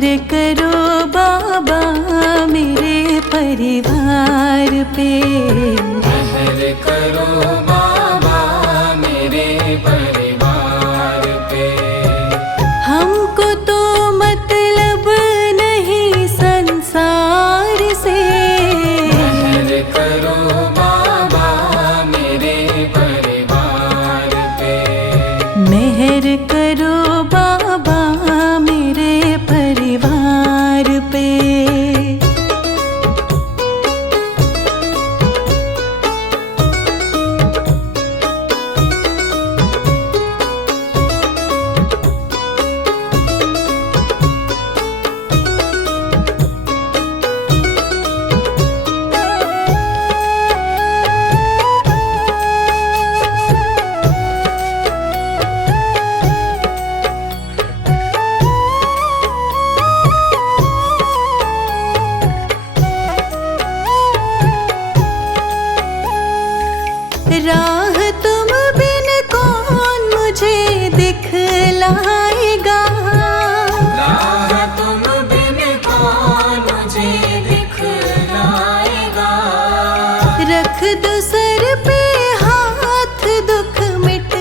मेहर करो बाबा मेरे परिवार पे। मेहर करो बाबा मेरे परिवार पे। हमको तो मतलब नहीं संसार से। मेहर करो बाबा मेरे परिवार पे। मेहर करो बाबा मेरे परिवार पे। राह तुम बिन कौन मुझे दिखलाएगा। राह तुम बिन कौन मुझे दिखलाएगा। रख दो सर पे हाथ दुख मिट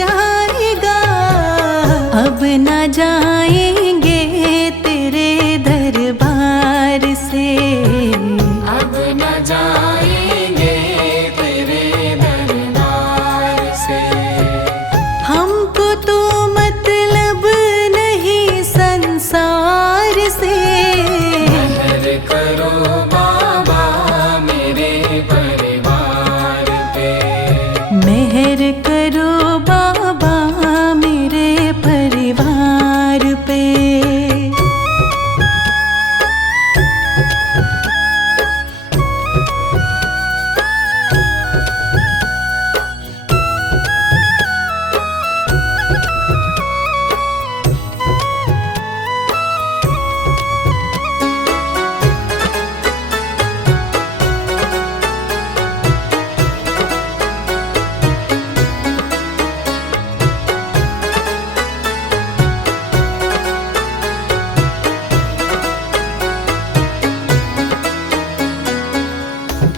जाएगा। अब न जाएंगे तेरे दरबार से। अब न जाएंगे तेरे दरबार से। हमको तो मतलब नहीं संसार से। मेहर करो बाबा मेरे परिवार पे। मेहर करो बाबा मेरे परिवार पे।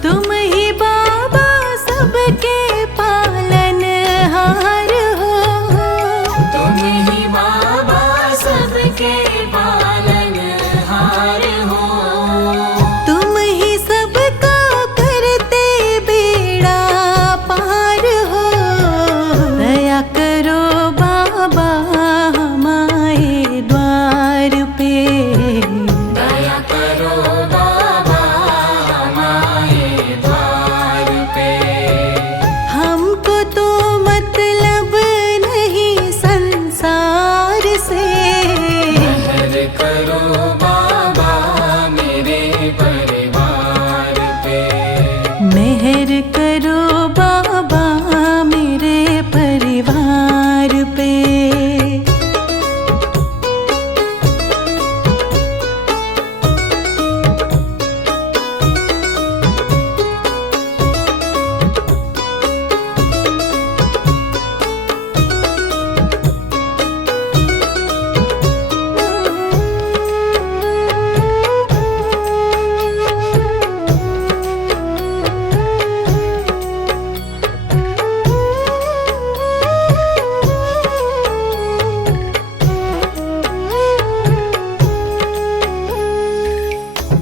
तुम ही बाबा सबके पालनहार हो। तुम ही बाबा सबके पालनहार हो। तुम ही सबका करते बेड़ा पार हो। दया करो बाबा हमारे द्वार पे। दया करो बाबा हमारे द्वार पे। हमको तो मतलब नहीं संसार से। मेहर करो बाबा मेरे परिवार पे। मेहर करो बाबा मेरे परिवार पे।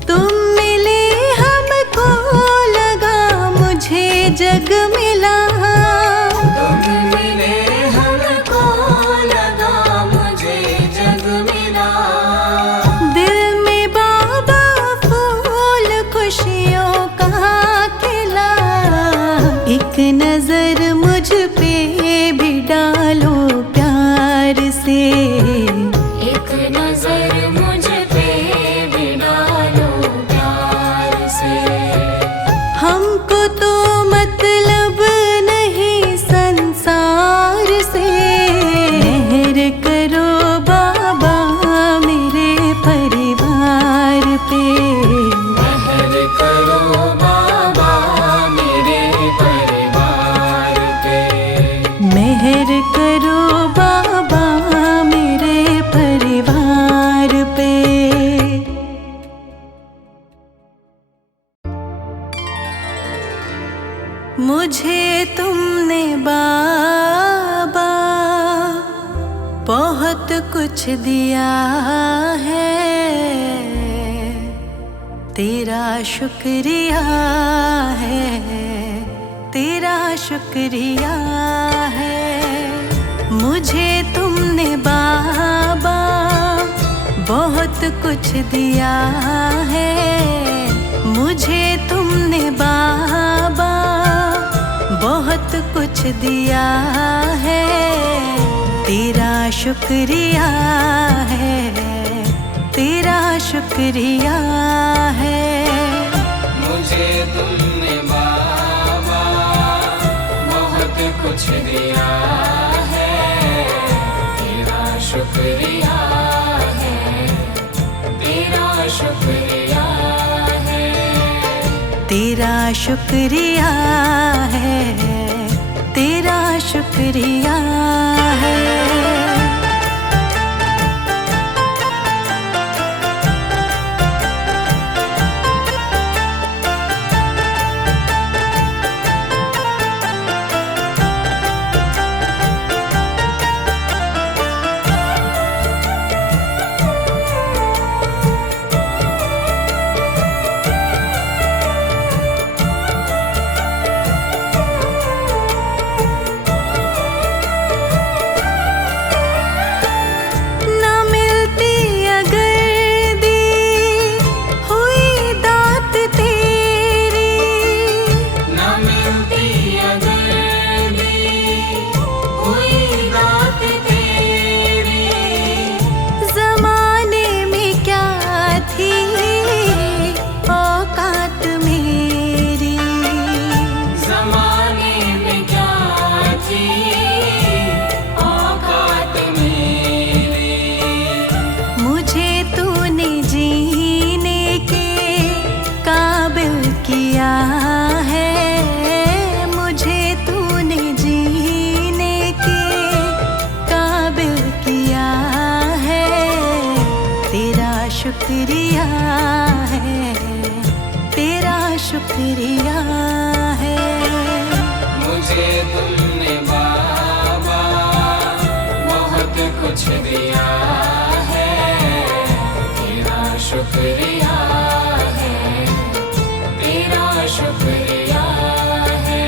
तुम मिले हमको लगा मुझे जग मिला। तुम मिले हमको लगा मुझे जग मिला। दिल में बाबा फूल खुशियों का खिला। एक नजर मुझ पे भी डालो प्यार से। एक नजर मुझ पे भी डालो प्यार से। हमको तो मतलब नहीं संसार से। मेहर करो बाबा मेरे परिवार पे। मेहर करो बाबा मेरे परिवार पे। मेहर करो बाबा मेरे परिवार पे। कुछ दिया है, तेरा शुक्रिया है, तेरा शुक्रिया है। मुझे तुमने बाबा बहुत कुछ दिया है, मुझे तुमने बाबा बहुत कुछ दिया है, तेरा शुक्रिया है, तेरा शुक्रिया है। मुझे तुमने बाबा बहुत कुछ दिया है, तेरा शुक्रिया है, तेरा शुक्रिया है, तेरा शुक्रिया है, तेरा शुक्रिया है। शुक्रिया है, तेरा शुक्रिया है। मुझे तुमने बाबा बहुत कुछ दिया है, तेरा शुक्रिया है, तेरा शुक्रिया है,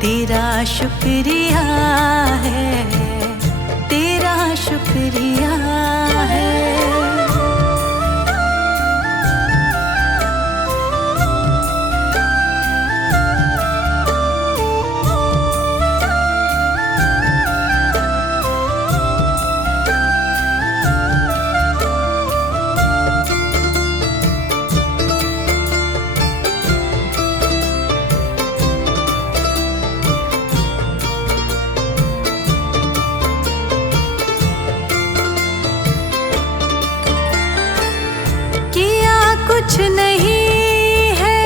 तेरा शुक्रिया है, तेरा शुक्रिया है। कुछ नहीं है,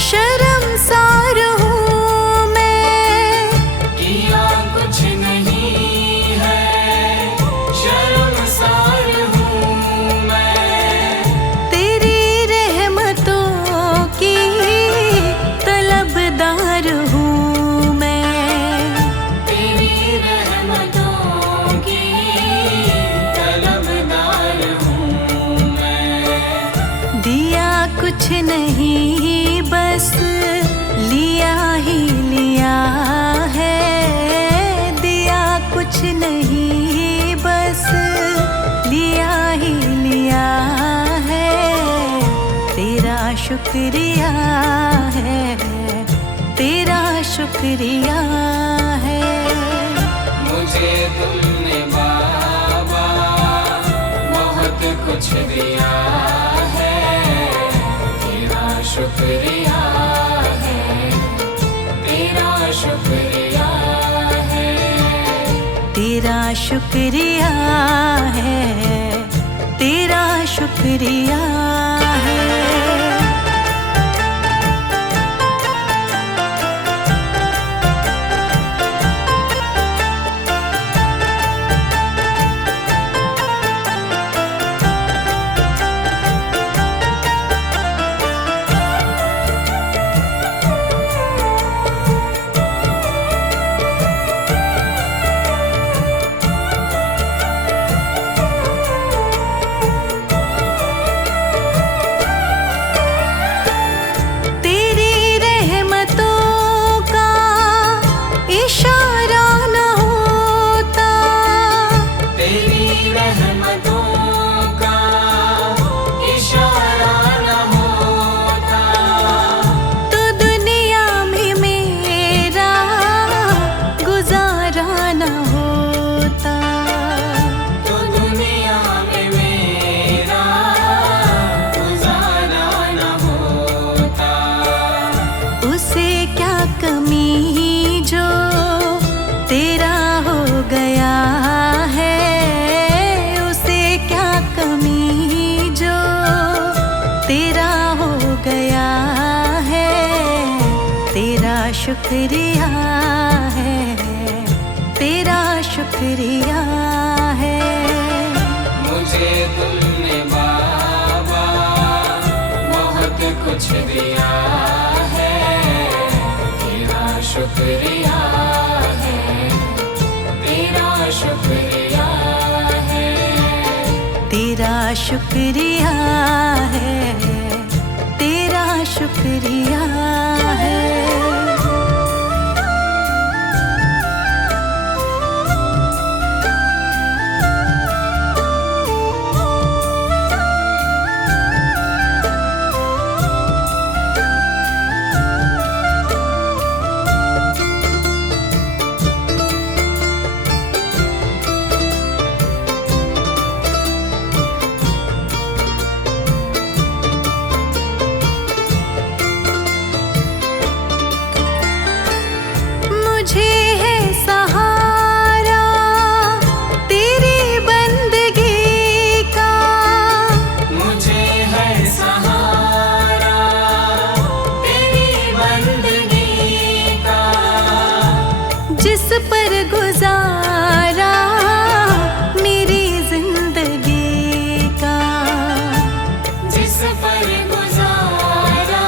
शर्मसार हूँ मैं, किया कुछ नहीं है, शर्मसार हूँ मैं, तेरी रहमतों की तलबदार हूँ मैं, तेरी रहमतों की तलबदार हूँ मैं। दिया कुछ नहीं बस लिया ही लिया है, दिया कुछ नहीं बस लिया ही लिया है, तेरा शुक्रिया है, तेरा शुक्रिया है। मुझे तुमने बाबा बहुत कुछ दिया है, शुक्रिया है, तेरा शुक्रिया है, तेरा शुक्रिया है, तेरा शुक्रिया है। शुक्रिया है, तेरा शुक्रिया है। मुझे तुमने बाबा बहुत कुछ दिया है, तेरा शुक्रिया है, तेरा शुक्रिया है, तेरा शुक्रिया है, तेरा शुक्रिया है। मुझे है सहारा तेरी बंदगी का, मुझे है सहारा तेरी बंदगी का, जिस पर गुजारा मेरी जिंदगी का, जिस पर गुजारा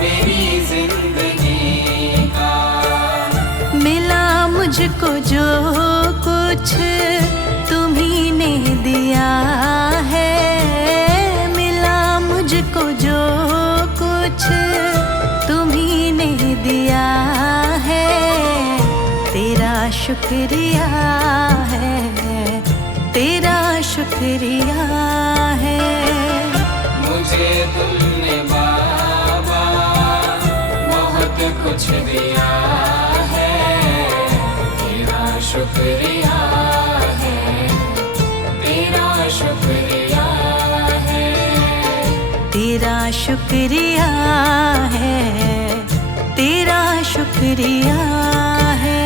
मेरी जिंदगी का। मिला मुझको जो कुछ तुम्ही ने दिया है, मिला मुझको जो कुछ तुम्ही ने दिया है, तेरा शुक्रिया है, तेरा शुक्रिया है। मुझे तुमने बाबा बहुत कुछ दिया है, तेरा शुक्रिया है, तेरा शुक्रिया है, तेरा शुक्रिया है, तेरा शुक्रिया है।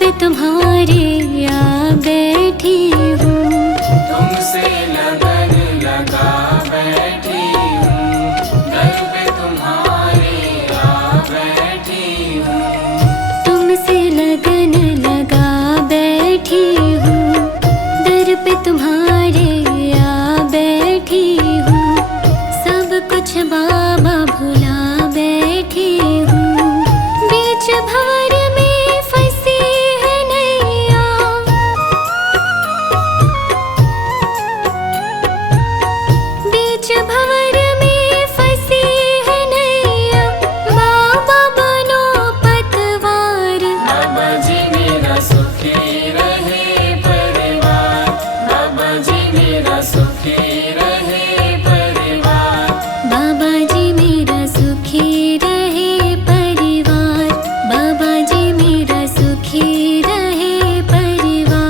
पे तुम्हारे आ बैठी हूँ। तुमसे लगन लगा बैठी हूँ, दर पे तुम्हारे आ बैठी हूँ। तुमसे लगन लगा बैठी हूँ, दर पे तुम्हारे आ बैठी हूँ। सब कुछ बाबा भुला बैठी हूँ। बीच भंवर में फंसी है नैया, बीच भंवर में फंसी है नैया। बाबा बनो पतवार, बाबा जी मेरा सुखी रहे परिवार, बाबा जी मेरा सुखी रहे परिवार। बाबा जी मेरा सुखी रहे परिवार, बाबा जी मेरा सुखी रहे परिवार।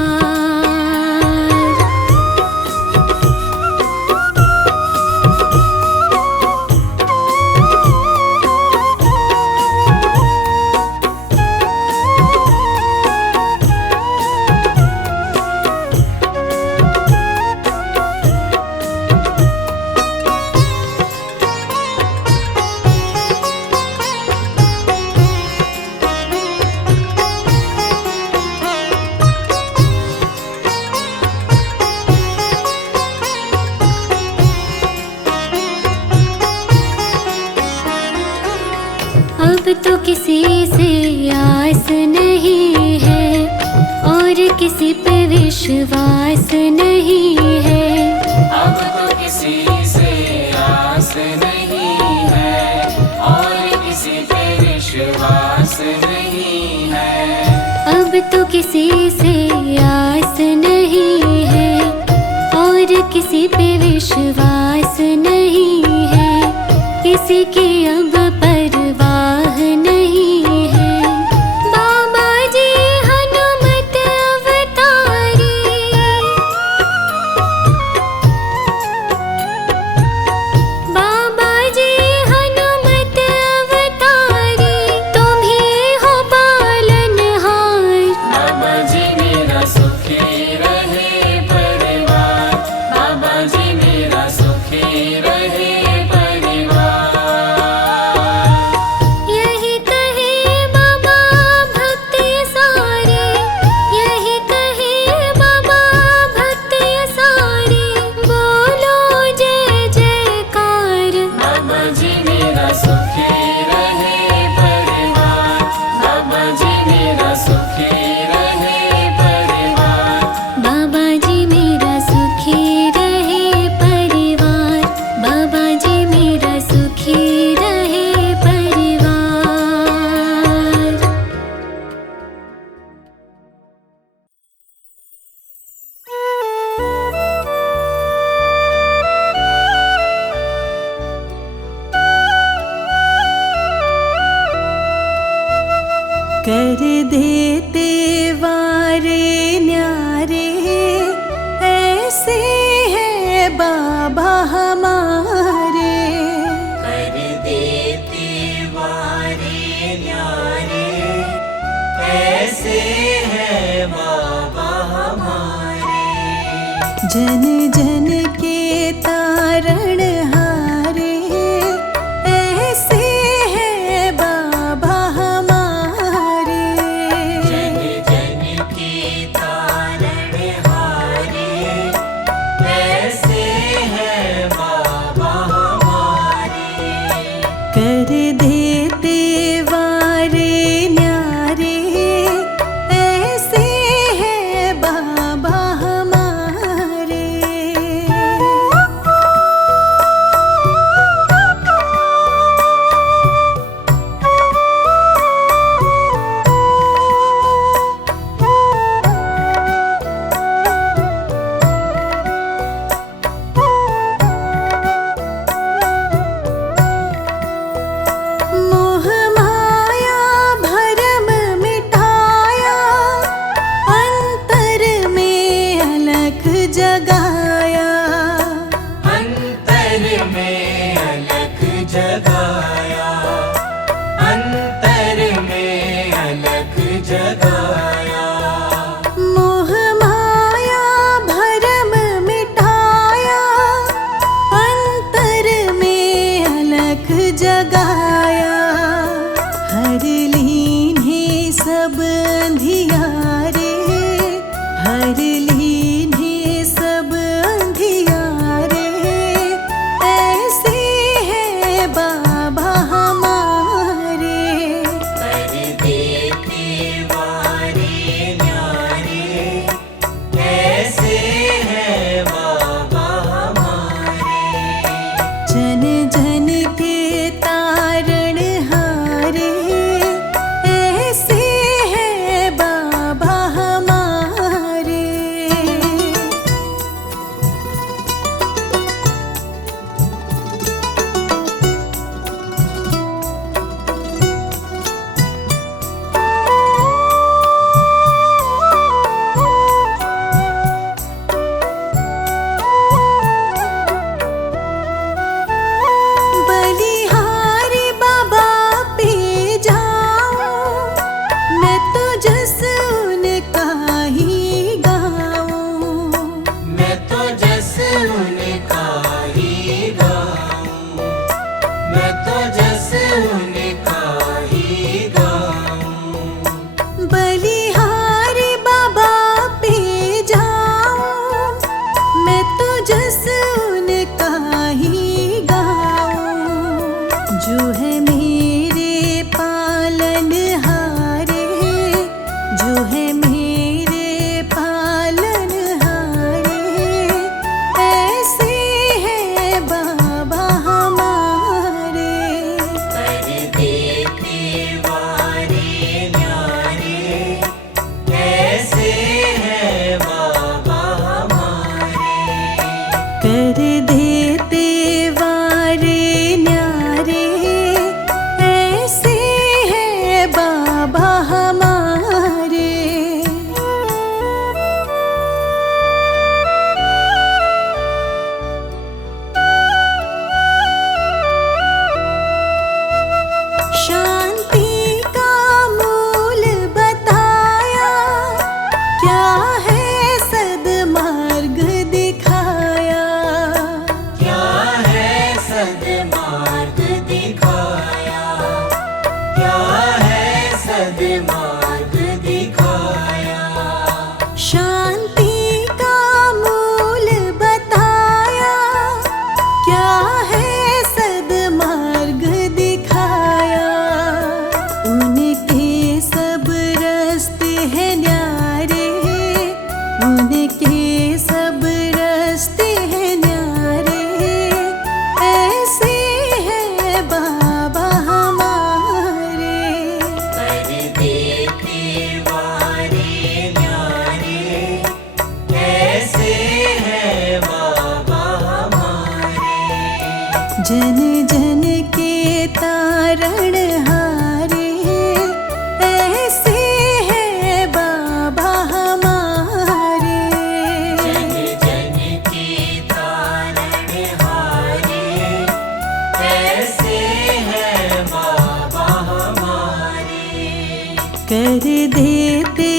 अब तो किसी से आस नहीं है और किसी पे विश्वास नहीं है। अब तो किसी से आस नहीं है और किसी पे विश्वास नहीं है। अब तो किसी से आस नहीं है और किसी पे विश्वास नहीं है। किसी की अब परवाह नहीं है। बाबा जी हनुमत अवतारी, बाबा जी हनुमत अवतारी, तुम ही हो पालनहार। बाबा जी मेरा सुखी रहे परिवार, बाबा जी मेरा सुखी रहे परिवार। यही कहे बाबा भक्त सारे, यही कहे बाबा भक्त सारे, बोलो जय जयकार। बाबा जी मेरा सुखी रहे परिवार, बाबा जी मेरा सुखी रहे परिवार। बाबा जी मेरा सुखी रहे परिवार, बाबा जी मेरा सुखी रहे परिवार। कर देते वारे न्यारे, ऐसे है बाबा हमारे। कर देते वारे न्यारे, ऐसे है बाबा हमारे। जन जन के तारण हारे, ऐसे है बाबा हमारे। जन जन के तारण हारे, ऐसे है बाबा हमारे। कर देते वारे न्यारे, ऐसे है बाबा हमारे। सब अंधियारे, हर लीने सब अंधियारे। ऐसे है बाबा हमारे, कर देते वारे न्यारे, ऐसे है बाबा हमारे। जन जन के तारण हारे, ऐसे है बाबा हमारे। बलिहारी बाबा पे जाऊं, मैं तो जस उनका ही गाऊं। मैं तो जस उनका ही गाऊं, मैं तो जस उनका ही गाऊं। बलिहारी बाबा पे जाऊं, मैं तो जस उनका ही गाऊं। जो है मेरे पालन हारे, जो है मेरे पालन हारे। ऐसे है बाबा हमारे, कर देते वारे न्यारे, ऐसे है बाबा हमारे। कर देते वारे न्यारे। ऐसे है बाबा हमारे। शांति का मूल बताया, क्या है सद्मार्ग दिखाया। क्या है सद्मार्ग दिखाया, क्या है सद्मार्ग दिखाया। शांति का मूल बताया, क्या है सद्मार्ग दिखाया। उनके सब रास्ते हैं न्यारे, उनके सब रास्ते हैं न्यारे। ऐसे है बाबा हमारे, कर देते वारे न्यारे, ऐसे है बाबा हमारे। जन जन के तारण हारे। ऐसे है बाबा हमारे, जन जन की तारण हारे, ऐसे है बाबा हमारे। कर देते